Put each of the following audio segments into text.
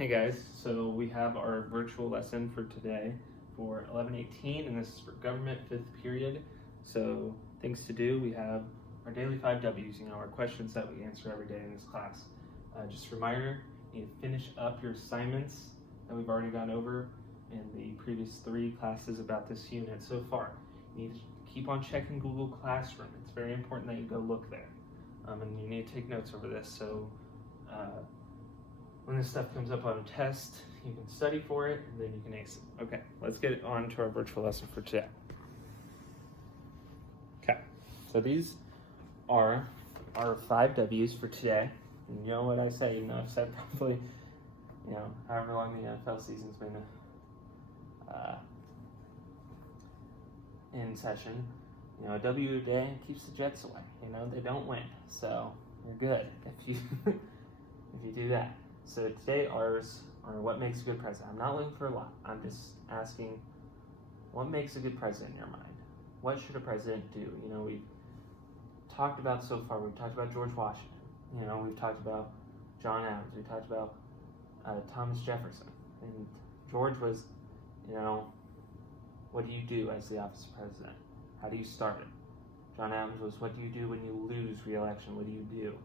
Hey guys, so we have our virtual lesson for today for 11:18, and this is for government 5th period. So things to do, we have our daily 5 W's, our questions that we answer every day in this class. Just a reminder, you need to finish up your assignments that we've already gone over in the previous 3 classes about this unit so far. You need to keep on checking Google Classroom. It's very important that you go look there. And you need to take notes over this, so when this stuff comes up on a test, you can study for it, and then you can ace it. Okay, let's get on to our virtual lesson for today. Okay, so these are our 5 W's for today. And you know what I say, I've said probably, however long the NFL season's been in session. A W a day keeps the Jets away. They don't win, so you're good if you if you do that. So today ours are what makes a good president. I'm not looking for a lot. I'm just asking, what makes a good president in your mind? What should a president do? We've talked about so far. We've talked about George Washington. We've talked about John Adams. We talked about Thomas Jefferson. And George was, what do you do as the office of president? How do you start it? John Adams was, what do you do when you lose re-election? What do you do?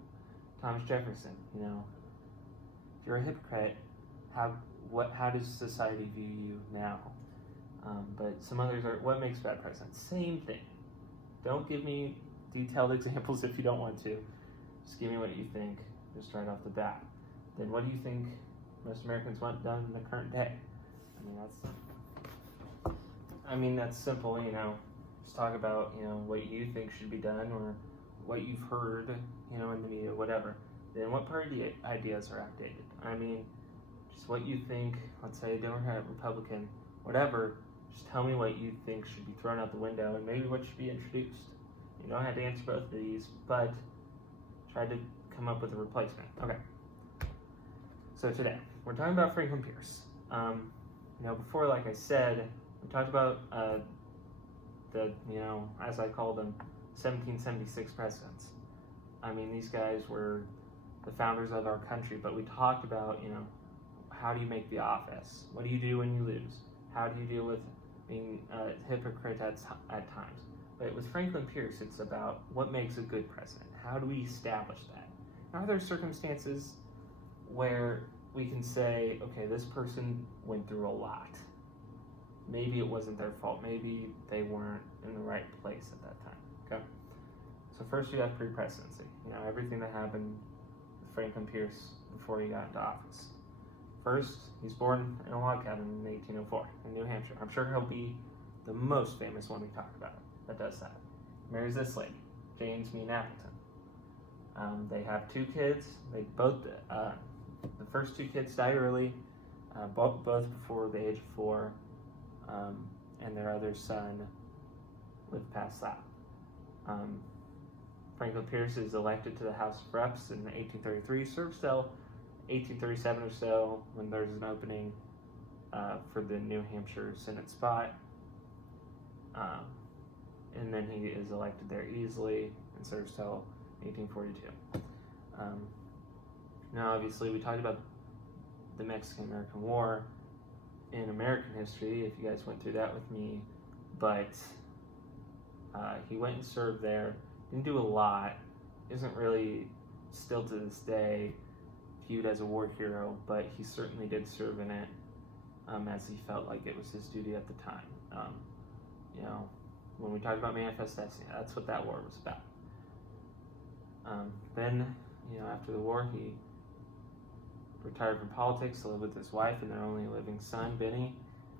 Thomas Jefferson, if you're a hypocrite, how does society view you now? But some others are, what makes a bad president? Same thing. Don't give me detailed examples if you don't want to. Just give me what you think, just right off the bat. Then what do you think most Americans want done in the current day? That's simple, Just talk about, what you think should be done or what you've heard, in the media, whatever. Then what party ideas are outdated? Just what you think, let's say Democrat, Republican, whatever, just tell me what you think should be thrown out the window and maybe what should be introduced. You don't have to answer both of these, but try to come up with a replacement. Okay. So today, we're talking about Franklin Pierce. Before, like I said, we talked about the, as I call them, 1776 presidents. These guys were the founders of our country, but we talked about, how do you make the office? What do you do when you lose? How do you deal with being a hypocrite at times? But with Franklin Pierce, it's about what makes a good president. How do we establish that? Are there circumstances where we can say, okay, this person went through a lot. Maybe it wasn't their fault. Maybe they weren't in the right place at that time, okay? So first you have pre-presidency. Everything that happened with Franklin Pierce before he got into office. First, he's born in a log cabin in 1804 in New Hampshire. I'm sure he'll be the most famous one we talk about that does that. Marries this lady, James Mean Appleton. They have 2 kids. They both, the first 2 kids die early, both before the age of 4, and their other son lived past that. Franklin Pierce is elected to the House of Reps in 1833, serves till 1837 or so when there's an opening for the New Hampshire Senate spot. And then he is elected there easily and serves till 1842. Now, obviously, we talked about the Mexican-American War in American history, if you guys went through that with me, but he went and served there. Didn't do a lot, isn't really, still to this day, viewed as a war hero, but he certainly did serve in it as he felt like it was his duty at the time. When we talk about Manifest Destiny, that's what that war was about. Then, after the war, he retired from politics to live with his wife and their only living son, Benny,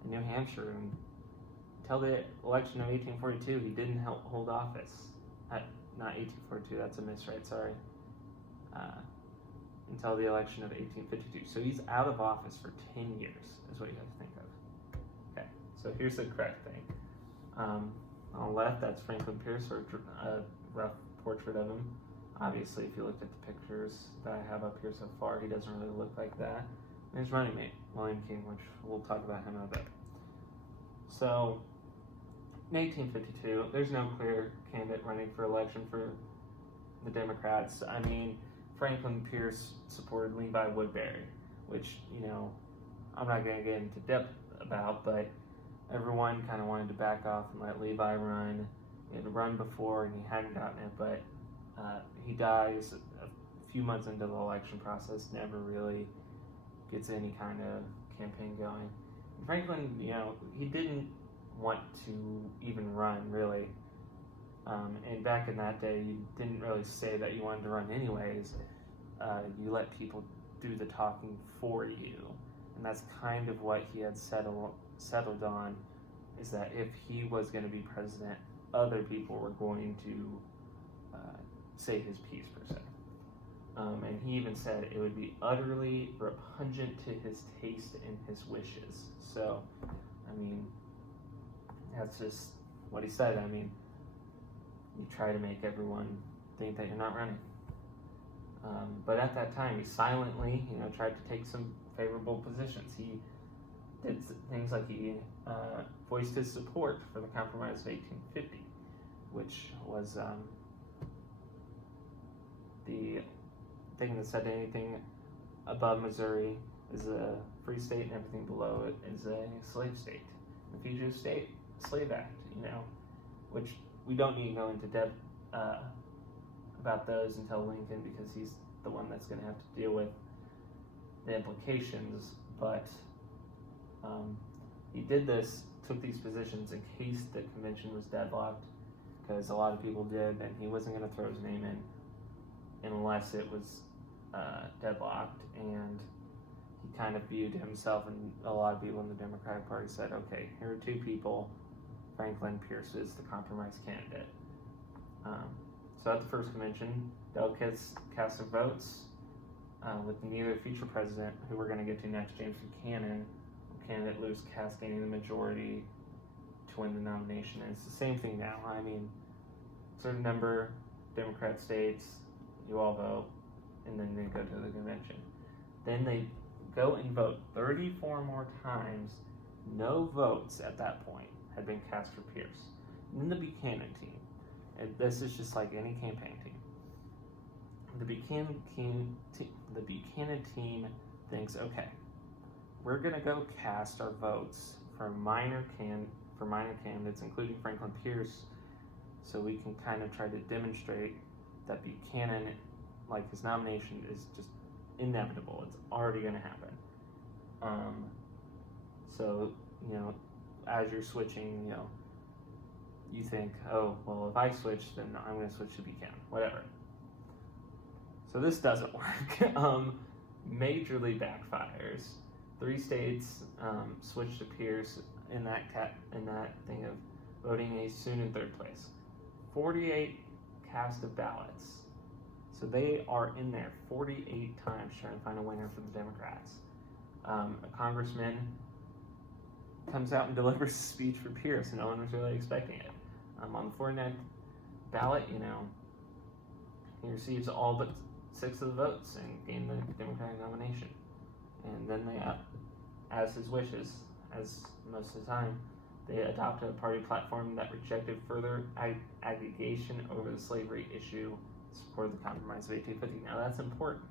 in New Hampshire. And until the election of 1842, he didn't hold office. Not 1842, that's a miswrite, sorry. Until the election of 1852. So he's out of office for 10 years, is what you have to think of. Okay, so here's the correct thing. On the left, that's Franklin Pierce, or a rough portrait of him. Obviously, if you looked at the pictures that I have up here so far, he doesn't really look like that. And his running mate, William King, which we'll talk about him in a bit. So, in 1852, there's no clear candidate running for election for the Democrats. Franklin Pierce supported Levi Woodbury. which, I'm not going to get into depth about, but everyone kind of wanted to back off and let Levi run. He had run before and he hadn't gotten it, but he dies a few months into the election process, never really gets any kind of campaign going. And Franklin, he didn't want to even run, really. And back in that day, you didn't really say that you wanted to run anyways. You let people do the talking for you. And that's kind of what he had settled on, is that if he was going to be president, other people were going to say his piece, per se. And he even said it would be utterly repugnant to his taste and his wishes. So, that's just what he said. You try to make everyone think that you're not running. But at that time, he silently, tried to take some favorable positions. He did things like he voiced his support for the Compromise of 1850, which was the thing that said anything above Missouri is a free state and everything below it is a slave state. The Fugitive State Slave Act, which we don't need to go into depth about those until Lincoln, because he's the one that's going to have to deal with the implications. But he did this, took these positions in case the convention was deadlocked, because a lot of people did, and he wasn't going to throw his name in unless it was deadlocked. And he kind of viewed himself, and a lot of people in the Democratic Party said, okay, here are two people. Franklin Pierce is the compromise candidate. So at the first convention, delegates cast their votes with neither future president, who we're going to get to next, James Buchanan, or candidate Lewis Cass, gaining the majority to win the nomination. And it's the same thing now. Certain number of Democrat states, you all vote, and then they go to the convention. Then they go and vote 34 more times. No votes at that point had been cast for Pierce. And then the Buchanan team, and this is just like any campaign team. The Buchanan team thinks, okay, we're gonna go cast our votes for minor candidates, including Franklin Pierce, so we can kind of try to demonstrate that Buchanan, like, his nomination is just inevitable. It's already gonna happen. So, as you're switching, you think, oh, well, if I switch, then I'm going to switch to Buchanan, whatever. So this doesn't work. Majorly backfires. 3 states switched to Pierce in that thing of voting a soon in 3rd place. 48 cast of ballots. So they are in there 48 times trying to find a winner for the Democrats. A congressman comes out and delivers a speech for Pierce, and no one was really expecting it. On the 49th ballot, he receives all but 6 of the votes and gained the Democratic nomination. And then they, as his wishes, as most of the time, they adopted a party platform that rejected further aggregation over the slavery issue, supported the Compromise of 1850. Now that's important,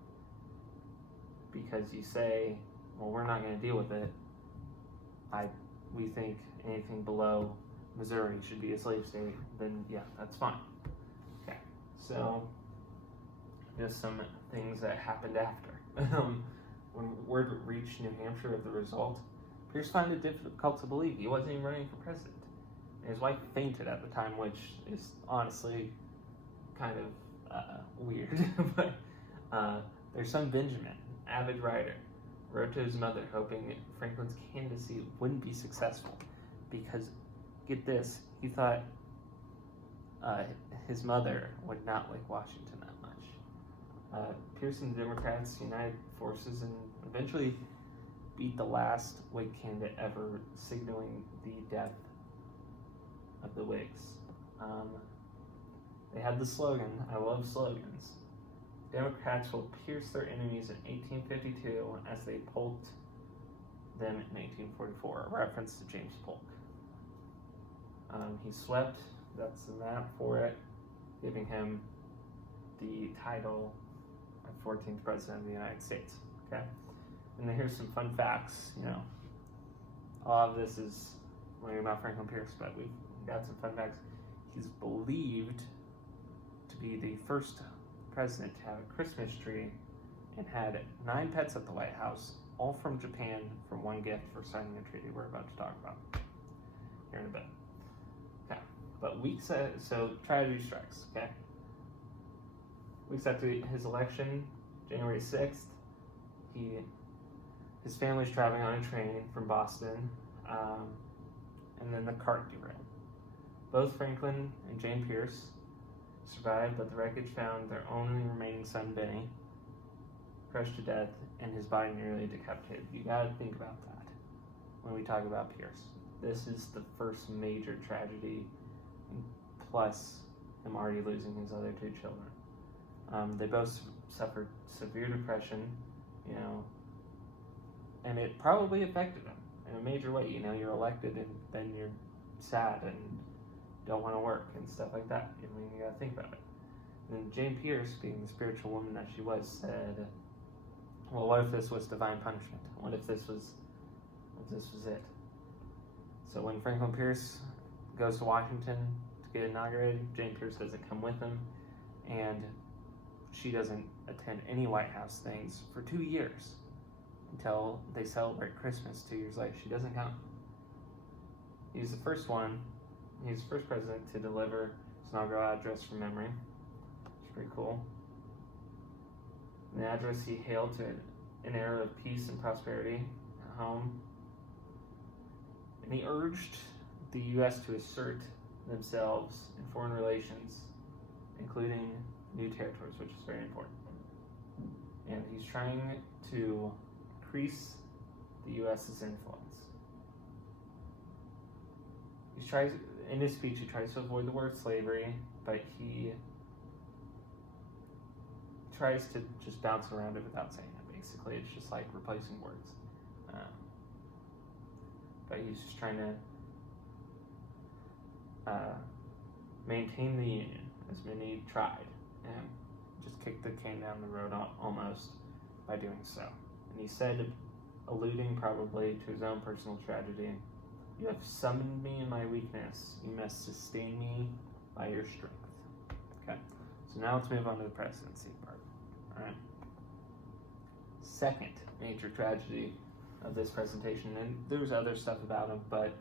because you say, well, we're not going to deal with it. We think anything below Missouri should be a slave state, then yeah, that's fine. Okay, so just some things that happened after. When word reached New Hampshire of the result, Pierce found it difficult to believe he wasn't even running for president. And his wife fainted at the time, which is honestly kind of weird. But their son Benjamin, avid writer, wrote to his mother hoping Franklin's candidacy wouldn't be successful, because, get this, he thought his mother would not like Washington that much. Pierce and the Democrats united forces and eventually beat the last Whig candidate ever, signaling the death of the Whigs. They had the slogan, I love slogans. Democrats will pierce their enemies in 1852 as they polked them in 1844, a reference to James Polk. He swept, that's the map for it, giving him the title of 14th President of the United States. Okay. And then here's some fun facts. A lot of this is learning about Franklin Pierce, but we've got some fun facts. He's believed to be the first president to have a Christmas tree and had 9 pets at the White House, all from Japan, for one gift for signing the treaty we're about to talk about here in a bit. Okay, but so tragedy strikes, okay? Weeks after his election, January 6th, his family's traveling on a train from Boston, and then the cart derailed. Both Franklin and Jane Pierce survived, but the wreckage found their only remaining son, Benny, crushed to death and his body nearly decapitated. You gotta think about that when we talk about Pierce. This is the first major tragedy, plus him already losing his other 2 children. They both suffered severe depression, and it probably affected them in a major way. You're elected and then you're sad and don't want to work and stuff like that. You gotta think about it. And Jane Pierce, being the spiritual woman that she was, said, well, what if this was divine punishment? What if this was it? So when Franklin Pierce goes to Washington to get inaugurated, Jane Pierce doesn't come with him, and she doesn't attend any White House things for 2 years until they celebrate Christmas 2 years later. She doesn't come. He's the first president to deliver his inaugural address from memory. It's pretty cool. In the address, he hailed to an era of peace and prosperity at home, and he urged the U.S. to assert themselves in foreign relations, including new territories, which is very important. And he's trying to increase the U.S.'s influence. In his speech, he tries to avoid the word slavery, but he tries to just bounce around it without saying it. Basically, it's just like replacing words. But he's just trying to maintain the Union, as many tried, and just kick the can down the road almost by doing so. And he said, alluding probably to his own personal tragedy, "You have summoned me in my weakness. You must sustain me by your strength." Okay, so now let's move on to the presidency part. All right. Second major tragedy of this presentation, and there's other stuff about him, but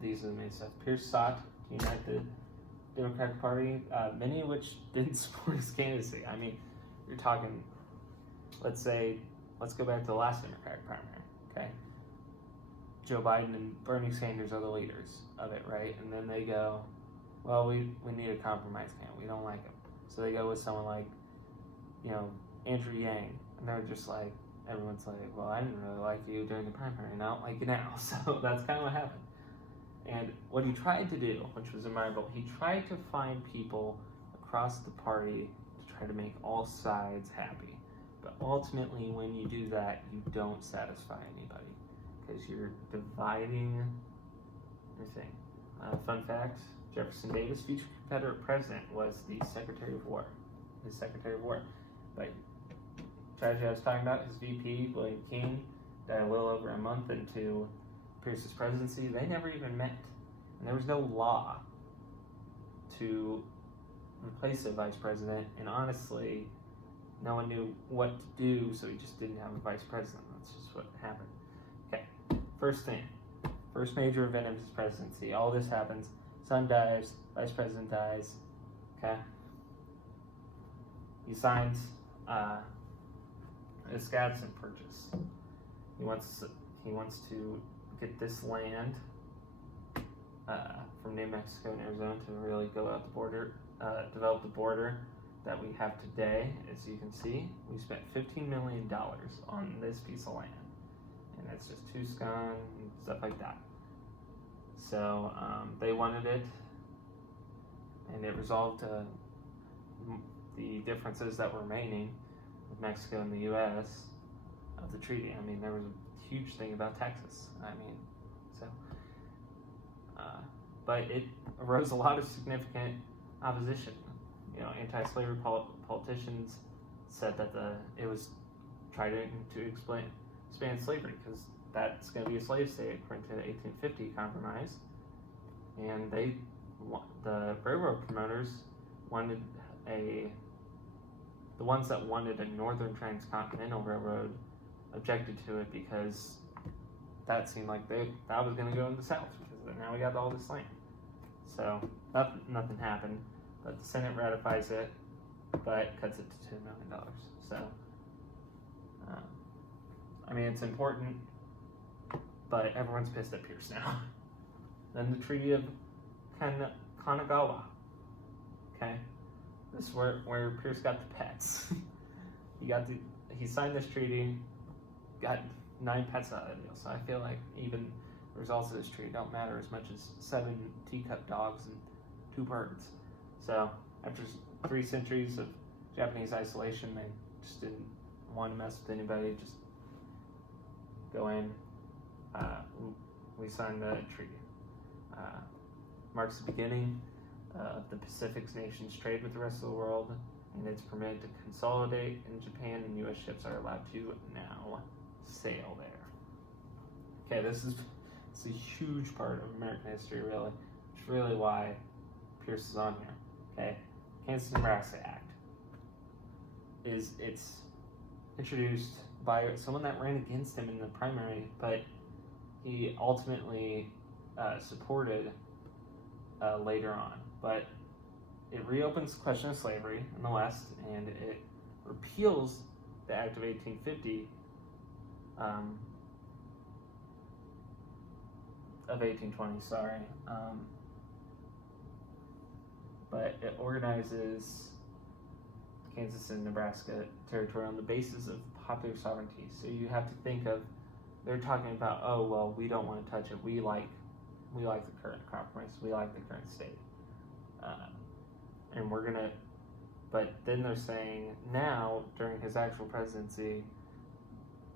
these are the main stuff. Pierce sought to unite the Democratic Party, many of which didn't support his candidacy. I mean, you're talking, let's go back to the last Democratic primary, okay? Joe Biden and Bernie Sanders are the leaders of it, right? And then they go, well, we need a compromise candidate. We don't like him. So they go with someone like, Andrew Yang. And they're just like, everyone's like, well, I didn't really like you during the primary, and I don't like you now. So that's kind of what happened. And what he tried to do, which was admirable, he tried to find people across the party to try to make all sides happy. But ultimately, when you do that, you don't satisfy anybody, because you're dividing everything. Fun fact, Jefferson Davis, future Confederate president, was the Secretary of War. His Secretary of War. But tragedy I was talking about, his VP, William King, died a little over a month into Pierce's presidency. They never even met. And there was no law to replace a vice president. And honestly, no one knew what to do, so he just didn't have a vice president. That's just what happened. Okay, first major event of his presidency. All this happens. Son dies, vice president dies. Okay. He signs a Wisconsin purchase. He wants to get this land from New Mexico and Arizona to really go out the border, develop the border that we have today. As you can see, we spent $15 million on this piece of land, and it's just Tucson and stuff like that. So they wanted it, and it resolved the differences that were remaining with Mexico and the U.S. of the treaty. I mean, there was a huge thing about Texas. But it arose a lot of significant opposition. Anti-slavery politicians said that it was trying to explain expand slavery because that's going to be a slave state according to the 1850 compromise. And the railroad promoters wanted the ones that wanted a northern transcontinental railroad objected to it because that seemed like that was going to go in the south because now we got all this land. So nothing happened, but the Senate ratifies it, but cuts it to $10 million. So, I mean, it's important, but everyone's pissed at Pierce now. Then the Treaty of Kanagawa. Okay, this is where Pierce got the pets. he signed this treaty, got 9 pets out of the deal. So I feel like even the results of this treaty don't matter as much as 7 teacup dogs and 2 birds. So after 3 centuries of Japanese isolation, they just didn't want to mess with anybody. Just go in. We signed the treaty. Marks the beginning of the Pacific nations' trade with the rest of the world, and it's permitted to consolidate in Japan, and U.S. ships are allowed to now sail there. Okay, this is a huge part of American history, really. It's really why Pierce is on here. Okay, Kansas-Nebraska Act it's introduced by someone that ran against him in the primary, but he ultimately supported later on. But it reopens the question of slavery in the West, and it repeals the Act of 1850 of 1820, sorry. But it organizes Kansas and Nebraska territory on the basis of popular sovereignty. So you have to think of, they're talking about, oh, well, we don't want to touch it. We like the current compromise. We like the current state. And we're going to, but then they're saying now, during his actual presidency,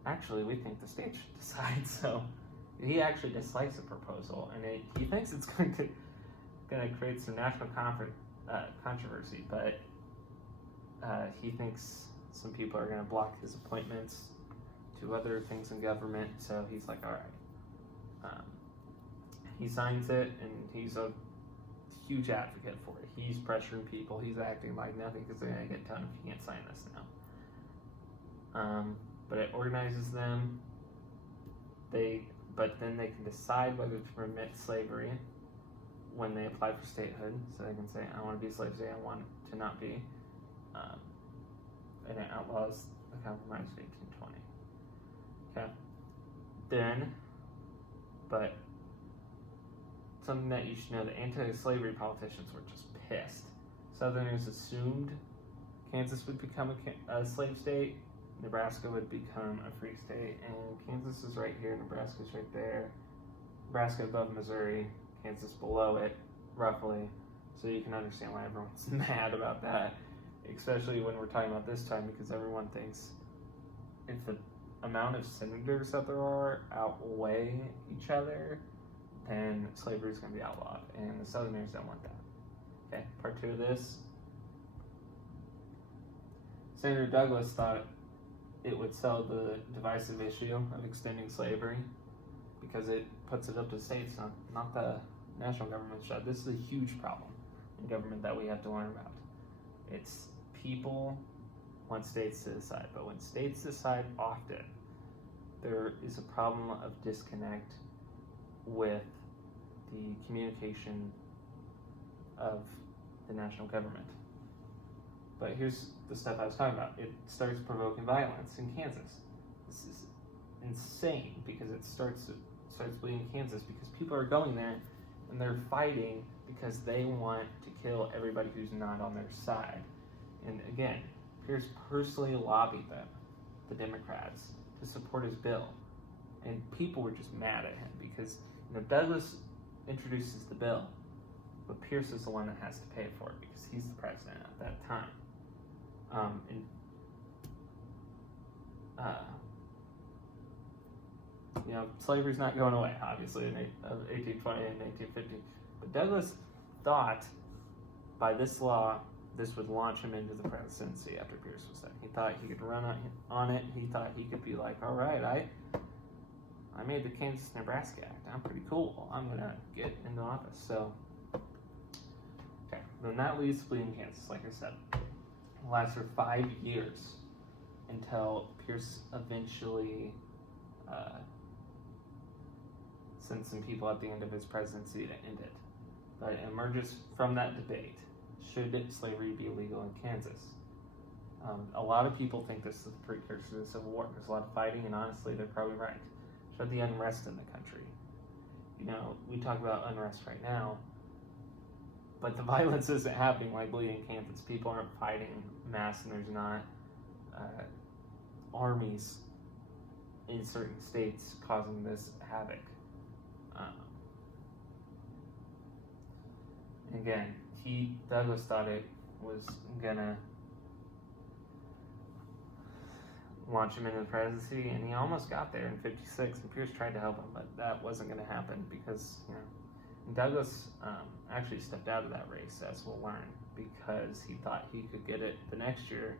actually, we think the state should decide. So he actually dislikes the proposal, and he thinks it's going to create some national controversy, but he thinks some people are going to block his appointments to other things in government, so he's like, all right. He signs it, and he's a huge advocate for it. He's pressuring people. He's acting like nothing because they're going to get done if he can't sign this now. But it organizes them. But then they can decide whether to permit slavery when they apply for statehood. So they can say, I want to be a slave state, I want to not be. And it outlaws the compromise of 1820. Okay. Then, but something that you should know, the anti-slavery politicians were just pissed. Southerners assumed Kansas would become a slave state, Nebraska would become a free state, and Kansas is right here, Nebraska is right there. Nebraska above Missouri, Kansas below it, roughly. So you can understand why everyone's mad about that, especially when we're talking about this time, because everyone thinks if the amount of senators that there are outweigh each other, then slavery is going to be outlawed, and the Southerners don't want that. Okay, part 2 of this. Senator Douglas thought it would sell the divisive issue of extending slavery because it puts it up to states, not the national government's job. This is a huge problem in government that we have to learn about. It's people want states to decide, but when states decide often, there is a problem of disconnect with the communication of the national government. But here's the stuff I was talking about. It starts provoking violence in Kansas. This is insane because it starts bleeding Kansas because people are going there and they're fighting because they want to kill everybody who's not on their side. And again, Pierce personally lobbied them, the Democrats, to support his bill. And people were just mad at him because Douglas introduces the bill, but Pierce is the one that has to pay for it because he's the president at that time. Slavery's not going away, obviously, in 1820 and 1850. But Douglas thought by this law this would launch him into the presidency after Pierce was there. He thought he could run on it. He thought he could be like, all right, I made the Kansas-Nebraska Act. I'm pretty cool. I'm going to get into office. So, okay. Then that leads to Bleeding Kansas, like I said. It lasts for 5 years until Pierce eventually sent some people at the end of his presidency to end it. But it emerges from that debate. Should slavery be illegal in Kansas? A lot of people think this is the precursor to the Civil War. There's a lot of fighting, and honestly, they're probably right. Showed the unrest in the country. You know, we talk about unrest right now, but the violence isn't happening like Bleeding Kansas. People aren't fighting mass, and there's not armies in certain states causing this havoc. Again, Douglas thought it was gonna launch him into the presidency, and he almost got there in '56. And Pierce tried to help him, but that wasn't going to happen because Douglas actually stepped out of that race, as we'll learn, because he thought he could get it the next year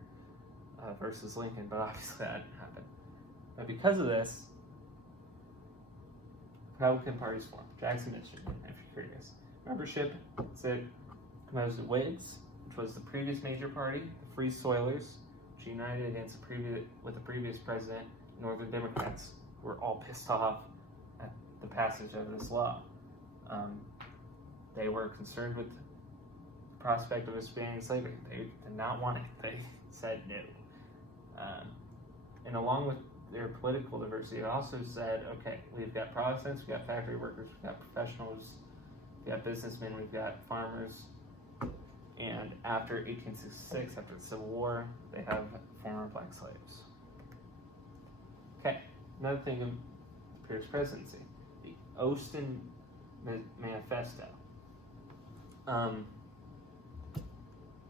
versus Lincoln, but obviously that didn't happen. But because of this, Republican parties formed. Jackson, Michigan, if you're curious. Membership said composed of Whigs, which was the previous major party, the Free Soilers, which united against the previous president, Northern Democrats, who were all pissed off at the passage of this law. They were concerned with the prospect of expanding slavery. They did not want it. They said no. And along with their political diversity, it also said, okay, we've got Protestants, we've got factory workers, we've got professionals, we've got businessmen, we've got farmers. And after 1866, after the Civil War, they have former black slaves. Okay, another thing of Pierce's presidency, the Austin Manifesto.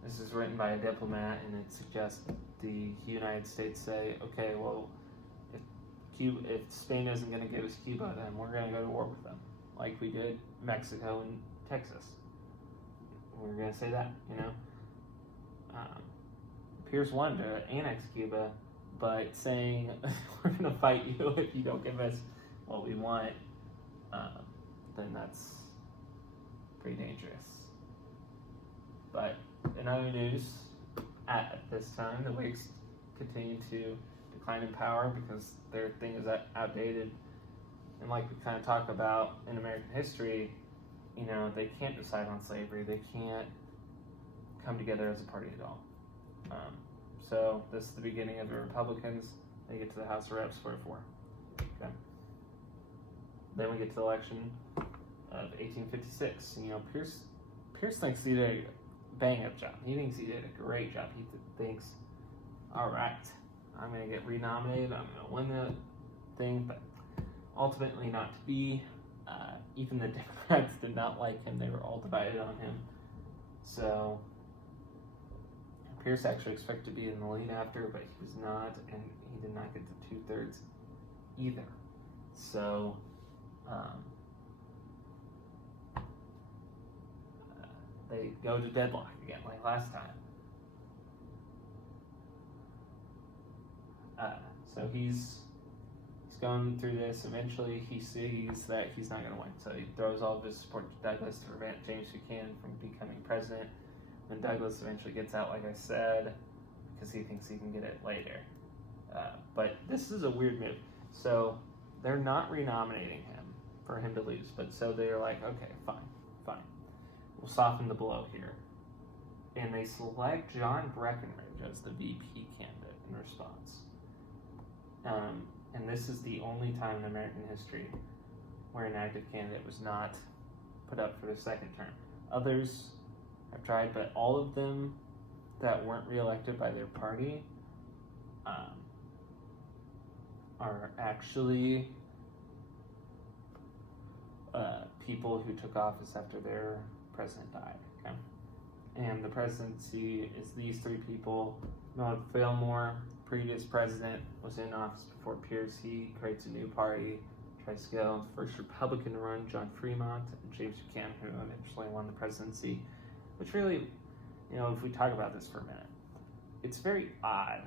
This is written by a diplomat, and it suggests that the United States say, okay, well, if Spain isn't going to give us Cuba, then we're going to go to war with them, like we did Mexico and Texas. We're going to say that, you know. Pierce wanted to annex Cuba, but saying, we're going to fight you if you don't give us what we want, then that's pretty dangerous. But in other news, at this time, the Whigs continue to decline in power because their thing is outdated. And like we kind of talk about in American history, you know, they can't decide on slavery. They can't come together as a party at all. So this is the beginning of the Republicans. They get to the House of Reps 44. Okay. Then we get to the election of 1856. You know, Pierce thinks he did a bang-up job. He thinks he did a great job. He thinks, all right, I'm going to get renominated. I'm going to win the thing, but ultimately not to be. Even the Democrats did not like him. They were all divided on him. So Pierce actually expected to be in the lead after, but he was not, and he did not get to 2/3 either. So they go to deadlock again, like last time. So he's going through this. Eventually, he sees that he's not going to win, so he throws all of his support to Douglas to prevent James Buchanan from becoming president. When Douglas eventually gets out, like I said, because he thinks he can get it later. But this is a weird move. So they're not renominating him for him to lose, but so they're like, okay, fine. We'll soften the blow here. And they select John Breckinridge as the VP candidate in response. And this is the only time in American history where an active candidate was not put up for the second term. Others have tried, but all of them that weren't reelected by their party are actually people who took office after their president died. Okay? And the presidency is these three people. Noah Fillmore, previous president, was in office before Pierce. He creates a new party, tries to go. First Republican to run, John Fremont, and James Buchanan, who eventually won the presidency. Which really, if we talk about this for a minute, it's very odd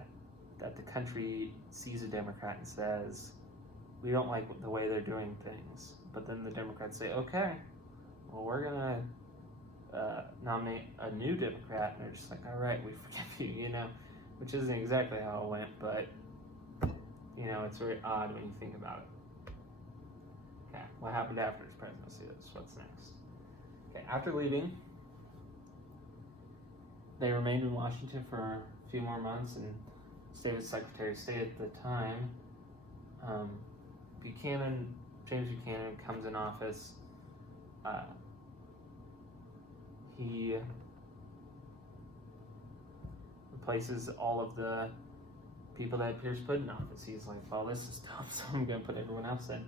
that the country sees a Democrat and says, we don't like the way they're doing things. But then the Democrats say, okay, well, we're going to nominate a new Democrat. And they're just like, all right, we forgive you, which isn't exactly how it went, but, it's very odd when you think about it. Okay, what happened after his presidency? What's next? Okay, after leaving, they remained in Washington for a few more months and stayed as Secretary of State at the time. James Buchanan comes in office. He replaces all of the people that Pierce put in office. He's like, well, this is tough, so I'm going to put everyone else in.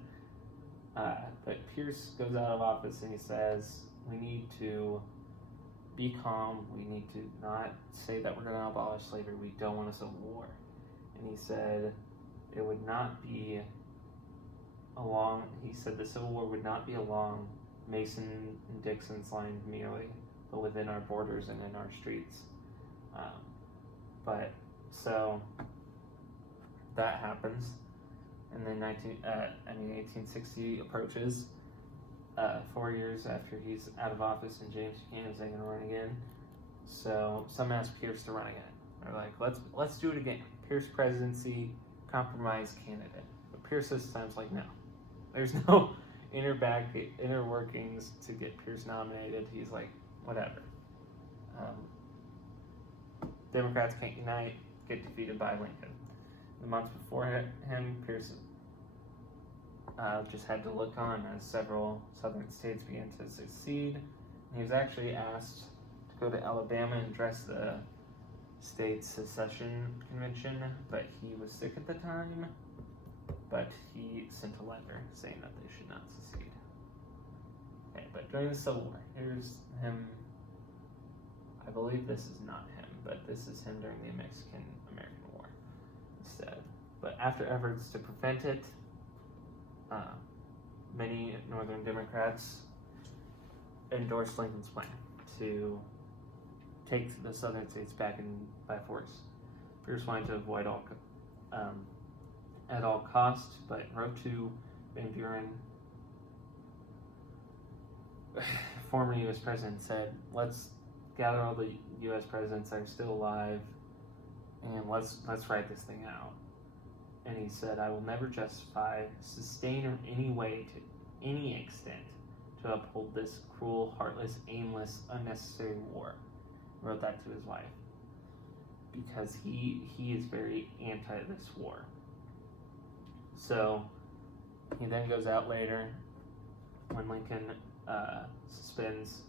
But Pierce goes out of office and he says, we need to be calm. We need to not say that we're going to abolish slavery. We don't want a civil war. And he said it would not be the Civil War would not be along Mason and Dixon's lines merely, but within our borders and in our streets. So that happens, and then 1860 approaches, 4 years after he's out of office, and James Buchanan's going to run again. So some ask Pierce to run again. They're like, let's do it again. Pierce presidency, compromise candidate. But Pierce this time's like, no. There's no inner workings to get Pierce nominated. He's like, whatever. Democrats can't unite, get defeated by Lincoln. The month before him, Pierce just had to look on as several southern states began to secede. He was actually asked to go to Alabama and address the state's secession convention, but he was sick at the time. But he sent a letter saying that they should not secede. Okay, but during the Civil War, here's him. I believe this is not him, but this is him during the Mexican-American War instead. But after efforts to prevent it, many Northern Democrats endorsed Lincoln's plan to take the Southern states back by force. Pierce wanted to avoid at all costs, but wrote to Van Buren, former U.S. president, said, let's gather all the U.S. presidents that are still alive, and let's write this thing out. And he said, I will never justify, sustain, or any way to any extent to uphold this cruel, heartless, aimless, unnecessary war. He wrote that to his wife, because he is very anti this war. So he then goes out later when Lincoln suspends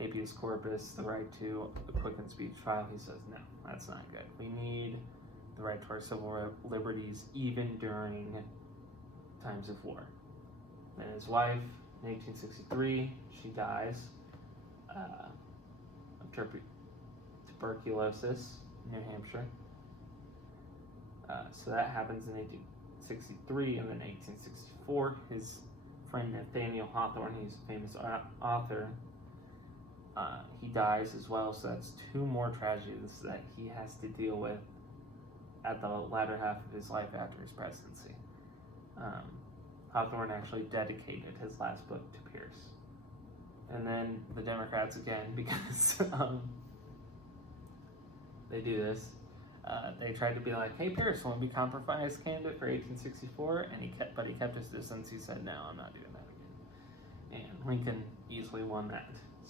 habeas corpus, the right to a quick and speedy trial. He says, no, that's not good. We need the right to our civil liberties even during times of war. And his wife, in 1863, she dies of tuberculosis in New Hampshire. So that happens in 1863, and then 1864, his friend Nathaniel Hawthorne, he's a famous author, he dies as well, so that's two more tragedies that he has to deal with at the latter half of his life after his presidency. Hawthorne actually dedicated his last book to Pierce. And then the Democrats again, because they do this, they tried to be like, hey, Pierce, want to be compromise candidate for 1864? And he kept his distance. He said, no, I'm not doing that again. And Lincoln easily won that.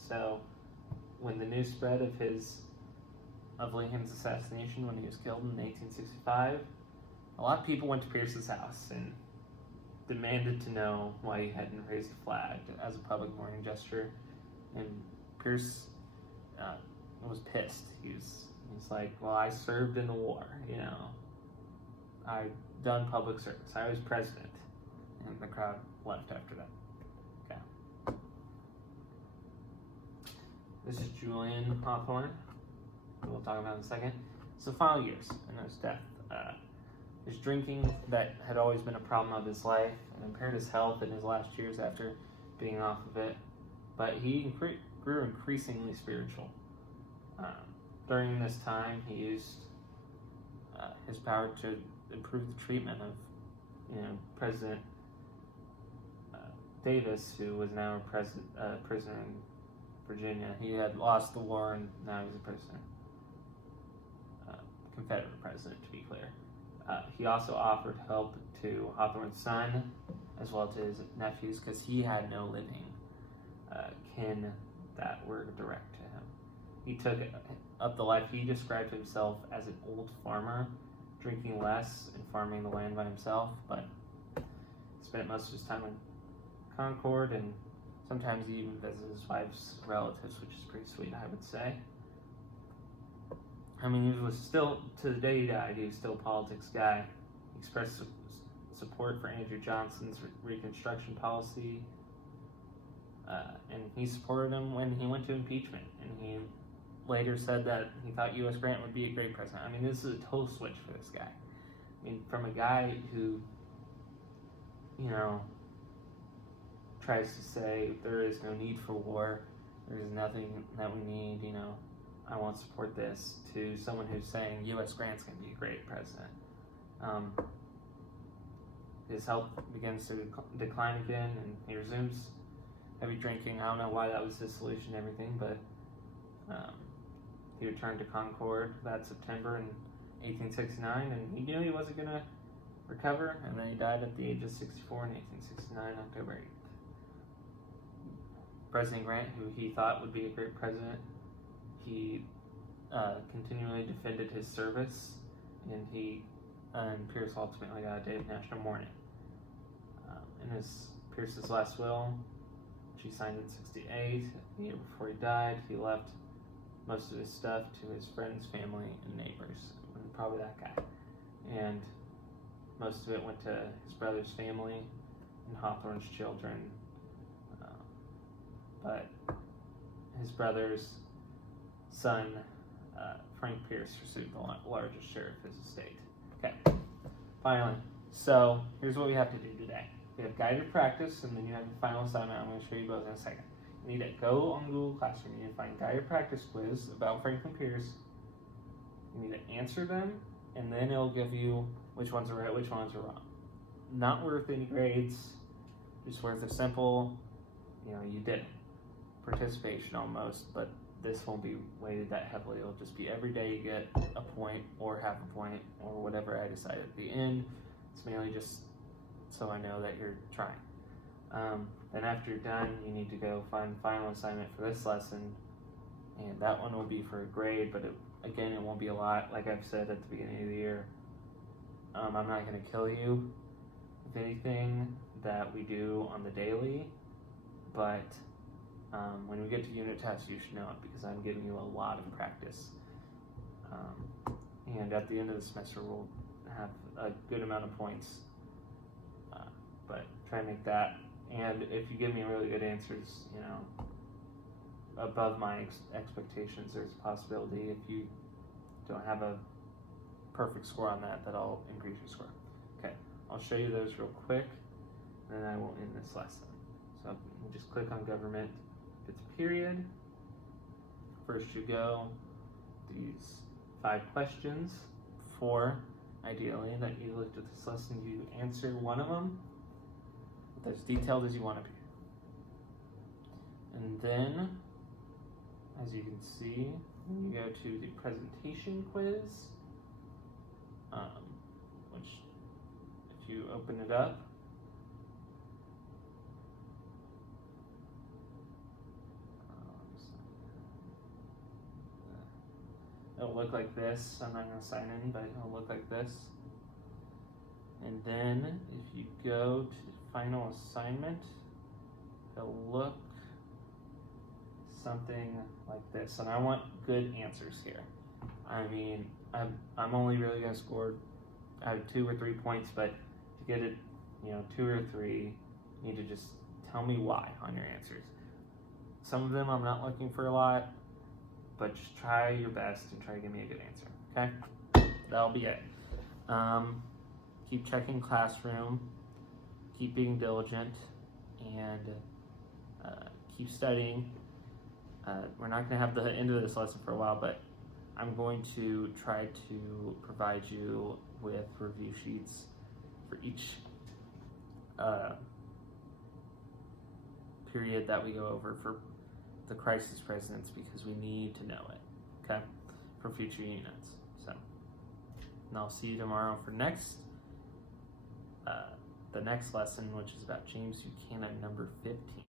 So when the news spread of Lincoln's assassination when he was killed in 1865, a lot of people went to Pierce's house and demanded to know why he hadn't raised a flag as a public mourning gesture. And Pierce was pissed. He's like, well, I served in the war, I've done public service. I was president. And the crowd left after that. Okay. This is Julian Hawthorne, who we'll talk about in a second. So final years and his death. His drinking, that had always been a problem of his life, and impaired his health in his last years after being off of it. But he grew increasingly spiritual. During this time, he used his power to improve the treatment of, President Davis, who was now a prisoner in Virginia. He had lost the war, and now he's a prisoner. Confederate president, to be clear. He also offered help to Hawthorne's son, as well as his nephews, because he had no living kin that were direct to him. He took up the life he described himself as an old farmer, drinking less and farming the land by himself, but spent most of his time in Concord, and sometimes he even visited his wife's relatives, which is pretty sweet, I would say. I mean, he was still, to the day he died, he was still a politics guy. He expressed support for Andrew Johnson's Reconstruction policy, and he supported him when he went to impeachment, and he later said that he thought U.S. Grant would be a great president. I mean, this is a total switch for this guy. I mean, from a guy who, tries to say there is no need for war, there is nothing that we need, I won't support this, to someone who's saying U.S. Grant's going to be a great president. His health begins to decline again, and he resumes heavy drinking. I don't know why that was his solution to everything, but he returned to Concord that September in 1869, and he knew he wasn't going to recover, and then he died at the age of 64 in 1869, October 8th. President Grant, who he thought would be a great president, he continually defended his service, and Pierce ultimately got a day of national mourning. In Pierce's last will, which he signed in 1968, the year before he died, he left most of his stuff to his friends, family, and neighbors, and probably that guy. And most of it went to his brother's family and Hawthorne's children. But his brother's son, Frank Pierce, received the largest share of his estate. Okay, finally, so here's what we have to do today. We have guided practice, and then you have the final assignment. I'm going to show you both in a second. You need to go on Google Classroom. You need to find guided practice quiz about Franklin Pierce. You need to answer them, and then it'll give you which ones are right, which ones are wrong. Not worth any grades, just worth a simple, you did participation almost, but this won't be weighted that heavily. It'll just be every day you get a point or half a point or whatever I decide at the end. It's mainly just so I know that you're trying. Then after you're done, you need to go find the final assignment for this lesson, and that one will be for a grade, but it won't be a lot. Like I've said at the beginning of the year, I'm not going to kill you with anything that we do on the daily, but when we get to unit tests, you should know it, because I'm giving you a lot of practice. And at the end of the semester, we'll have a good amount of points, but try and make that. And if you give me really good answers, above my expectations, there's a possibility if you don't have a perfect score on that I'll increase your score. Okay, I'll show you those real quick, and then I will end this lesson. So you just click on government. It's a period. First you go these 5 questions, 4 ideally, that you looked at this lesson. You answer one of them with as detailed as you want to be. And then, as you can see, you go to the presentation quiz, which, if you open it up, it'll look like this. I'm not going to sign in, but it'll look like this. And then, if you go to the final assignment, it'll look something like this. And I want good answers here. I mean, I'm only really going to score 2 or 3 points, but to get it, 2 or 3, you need to just tell me why on your answers. Some of them I'm not looking for a lot, but just try your best and try to give me a good answer, okay? That'll be it. Keep checking classroom, keep being diligent, and keep studying. We're not going to have the end of this lesson for a while, but I'm going to try to provide you with review sheets for each period that we go over for the crisis presence, because we need to know it, okay, for future units. So, and I'll see you tomorrow for the next lesson, which is about James Buchanan, number 15.